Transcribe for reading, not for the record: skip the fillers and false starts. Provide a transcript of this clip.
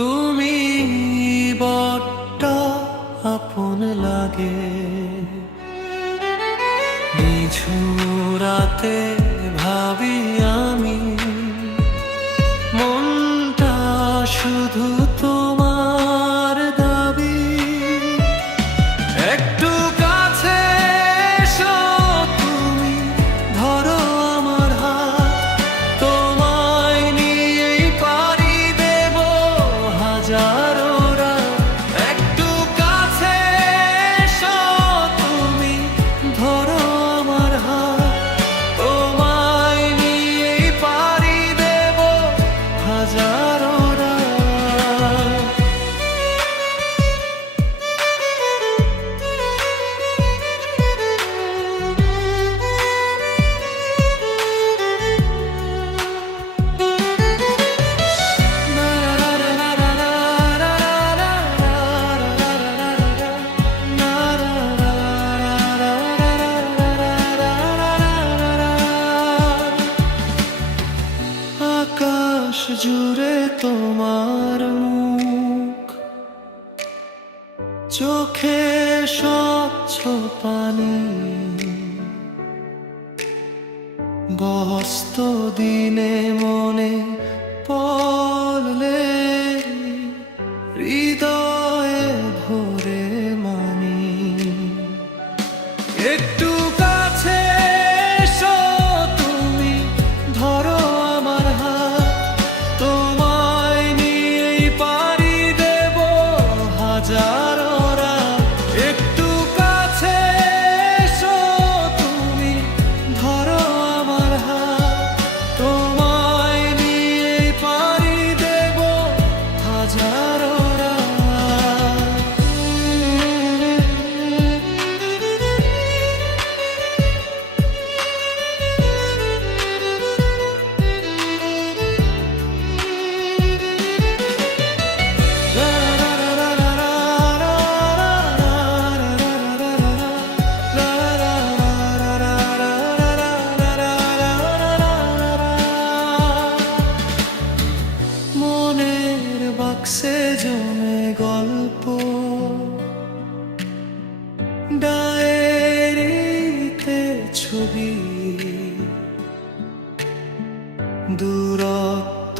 তুমি বড্ড আপন লাগে নিঝুরাতে ভাবি আমি মনটা শুধু তোমার দাবি একটু কাছে এসো তুমি ধরো আমার হাত তোমায় নিয়েই পাড়ি দেব হাজারো রাত একটু কাছে এসো তুমি ধরো আমার হাত তোমায় নিয়েই পাড়ি দেব হাজারো রাত আকাশ জুড়ে তোমার মুখ চোখে স্বচ্ছ পানি বস্ত দিনে মনে পড়লে হৃদয়ে ভরে মানি একটু কাছে এসো তুমি ধরো আমার হাত তোমায় নিয়েই পাড়ি দেব হাজারো রাত একটু কাছে এসো তুমি ধরো আমার হাত তোমায় নিয়েই পাড়ি দেব হাজারো রাত মনের বাক্সে জমে গল্প ডায়েরিতে ছবি দূরত্ব